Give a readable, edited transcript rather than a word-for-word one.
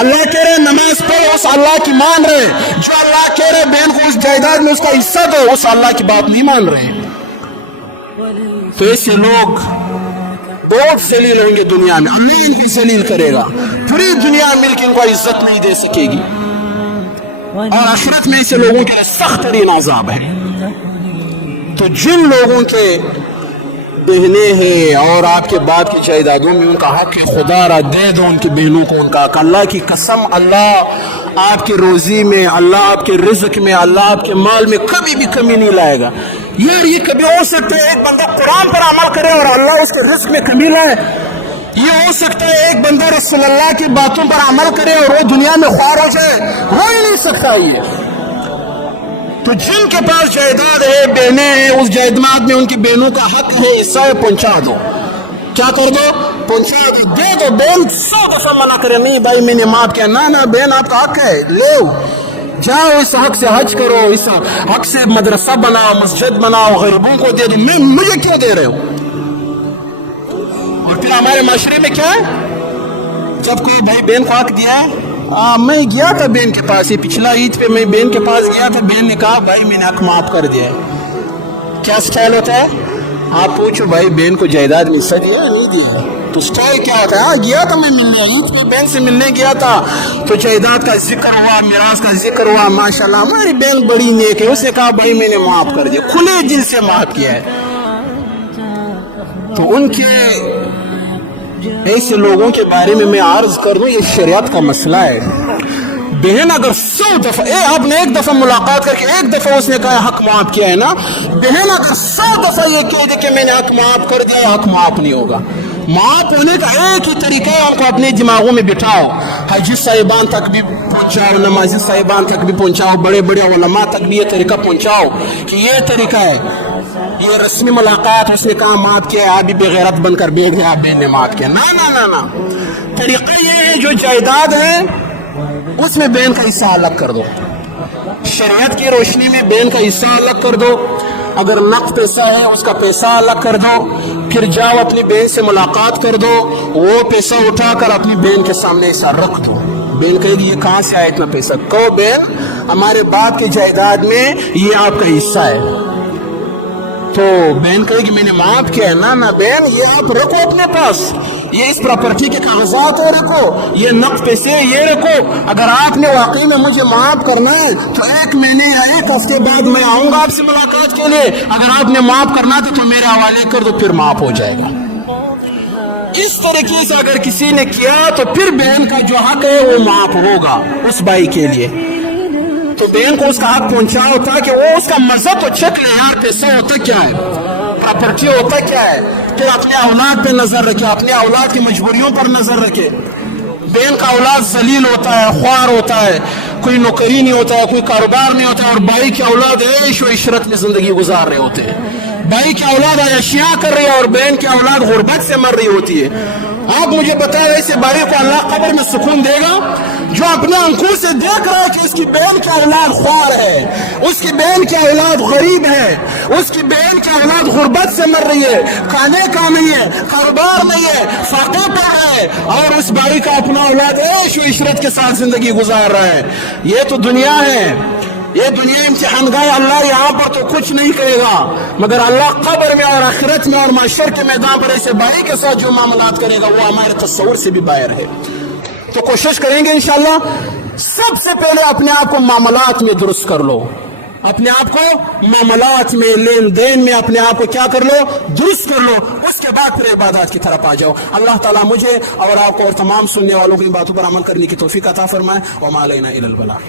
اللہ کہہ رہے نماز پڑھو، اس اللہ کی مان رہے. جو اللہ کہہ رہے بہن کو اس جائیداد میں اس کا حصہ دو، اس اللہ کی بات نہیں مان رہے. تو ایسے لوگ بہت ذلیل ہوں گے دنیا میں. اللہ ان کو ذلیل کرے گا، پوری دنیا مل کے ان کو عزت نہیں دے سکے گی، اور آخرت میں ایسے لوگوں کے لیے سخت ترین عذاب ہے. تو جن لوگوں کے بہنیں ہیں اور آپ کے باپ کی جائیدادوں میں ان کا حق ہے، خدا را دے دو ان کی بہنوں کو ان کا حق. اللہ کی قسم، اللہ آپ کی روزی میں، اللہ آپ کے رزق میں، اللہ آپ کے مال میں کبھی بھی کمی نہیں لائے گا. یار یہ کبھی ہو سکتا ہے ایک بندہ قرآن پر عمل کرے اور اللہ اس کے رزق میں کمی لائے. یہ ہو سکتا ہے ایک بندہ رسول اللہ کی باتوں پر عمل کرے اور وہ دنیا میں خوار ہو جائے. ہو ہی نہیں سکتا یہ. تو جن کے پاس جائیداد ہے، بہنیں ہیں، اس جائیداد میں ان کی بہنوں کا حق ہے، حصہ پہنچا دو. کیا کر دو؟ پہنچا دو، دے دو. بہن 100 دفعہ منع کرے نہیں بھائی میں نے معاف کیا، نہ بہن آپ کا حق ہے، لو جاؤ اس حق سے حج کرو، اس حق سے مدرسہ بناؤ، مسجد بناؤ، غریبوں کو دے دو. مجھے کیوں دے رہے ہو؟ اور پھر ہمارے معاشرے میں کیا ہے، جب کوئی بھائی بہن کو حق دیا ہے، میں گیا تھا بہن کے پاس، یہ پچھلا عید پہ میں بہن کے پاس گیا تھا، بہن نے کہا بھائی میں نے حق معاف کر دیا ہے. کیا سٹائل ہوتا ہے؟ آپ پوچھو بھائی بہن کو جائیداد میں حصہ دیا نہیں دیا، تو سٹائل کیا ہوتا ہے؟ گیا تھا میں ملنے، عید پہ بہن سے ملنے گیا تھا، تو جائیداد کا ذکر ہوا، میراث کا ذکر ہوا. ماشاءاللہ ہماری بہن بڑی نیک ہے، اس نے کہا بھائی میں نے معاف کر دیا، کھلے دل سے معاف کیا ہے. تو ان کے ایسے لوگوں کے بارے میں عرض کر دوں، یہ شریعت کا مسئلہ ہے. بہن اگر 100 دفعہ آپ نے ایک دفعہ ملاقات کر کے ایک دفعہ اس نے کہا حق معاف کیا ہے نا، بہن اگر 100 دفعہ یہ کہہ دے کہ میں نے حق معاف کر دیا، حق معاف نہیں ہوگا. معاف ہونے کا ایک ہی طریقہ ہے، ہم کو اپنے دماغوں میں بٹھاؤ، حاجی صاحبان تک بھی پہنچاؤ، نمازی صاحبان تک بھی پہنچاؤ، بڑے بڑے علماء تک بھی یہ طریقہ پہنچاؤ کہ یہ طریقہ ہے. یہ رسمی ملاقات، اس نے کہا معاف کیا ہے، آپ بھی بغیرت بن کر بیٹھ گئے، آپ بھی نے معاف کیا. نہ طریقہ یہ ہے جو جائیداد ہے اس میں بہن کا حصہ الگ کر دو. شریعت کی روشنی میں بہن کا حصہ الگ کر دو. اگر نقد پیسہ ہے اس کا پیسہ الگ کر دو. پھر جاؤ اپنی بہن سے ملاقات کر دو، وہ پیسہ اٹھا کر اپنی بہن کے سامنے حصہ رکھ دو. بہن کہے گی یہ کہاں سے آیا اتنا پیسہ؟ کہو بہن ہمارے باپ کی جائیداد میں یہ آپ کا حصہ ہے. تو بہن کہے گی میں نے معاف کیا ہے. نہ بہن یہ آپ رکھو اپنے پاس، یہ اس پراپرٹی کے کاغذات ہے رکھو، یہ نقد پیسے یہ رکھو. اگر آپ نے واقعی میں مجھے معاف کرنا ہے تو 1 مہینے یا 1 ہفتے بعد میں آؤں گا آپ سے ملاقات کے لیے. اگر آپ نے معاف کرنا تھا تو میرے حوالے کر دو، پھر معاف ہو جائے گا. اس طریقے سے اگر کسی نے کیا تو پھر بہن کا جو حق ہے وہ معاف ہوگا اس بھائی کے لیے. تو بہن کو اس کا حق پہنچاؤ تاکہ وہ اس کا مزہ تو چکھ لے، یار پیسہ ہوتا کیا ہے، پراپرٹی ہوتا کیا ہے. پھر اپنے اولاد پہ نظر رکھے، اپنے اولاد کی مجبوریوں پر نظر رکھے. بہن کا اولاد ذلیل ہوتا ہے، خوار ہوتا ہے، کوئی نوکری نہیں ہوتا ہے، کوئی کاروبار نہیں ہوتا ہے، اور بھائی کی اولاد عیش و عشرت میں زندگی گزار رہے ہوتے ہیں. بھائی کی اولاد عیاشیاں کر رہی ہے اور بہن کی اولاد غربت سے مر رہی ہوتی ہے. آپ مجھے بتائیں ایسے بھائی کو اللہ قبر میں سکون دے گا جو اپنے آنکھوں سے دیکھ رہا ہے کہ اس کی بہن کی اولاد خوار ہے، اس کی بہن کی اولاد غریب ہے، اس کی بہن کی اولاد غربت سے مر رہی ہے، کھانے کا نہیں ہے، کاروبار نہیں ہے، فاقے پڑ رہا ہے، اور اس بھائی کا اپنا اولاد عیش و عشرت کے ساتھ زندگی گزار رہا ہے. یہ تو دنیا ہے، یہ دنیا امتحان گاہ. اللہ یہاں پر تو کچھ نہیں کرے گا، مگر اللہ قبر میں اور آخرت میں اور معاشر کے میدان پر ایسے بھائی کے ساتھ جو معاملات کرے گا وہ ہمارے تصور سے بھی باہر ہے. تو کوشش کریں گے انشاءاللہ سب سے پہلے اپنے آپ کو معاملات میں درست کر لو. اپنے آپ کو معاملات میں، لین دین میں اپنے آپ کو کیا کر لو؟ درست کر لو. اس کے بعد پھر عبادات کی طرف آ جاؤ. اللہ تعالیٰ مجھے اور آپ کو اور تمام سننے والوں کو ان باتوں پر عمل کرنے کی توفیق عطا فرمائے. وما علینا الا البلاغ.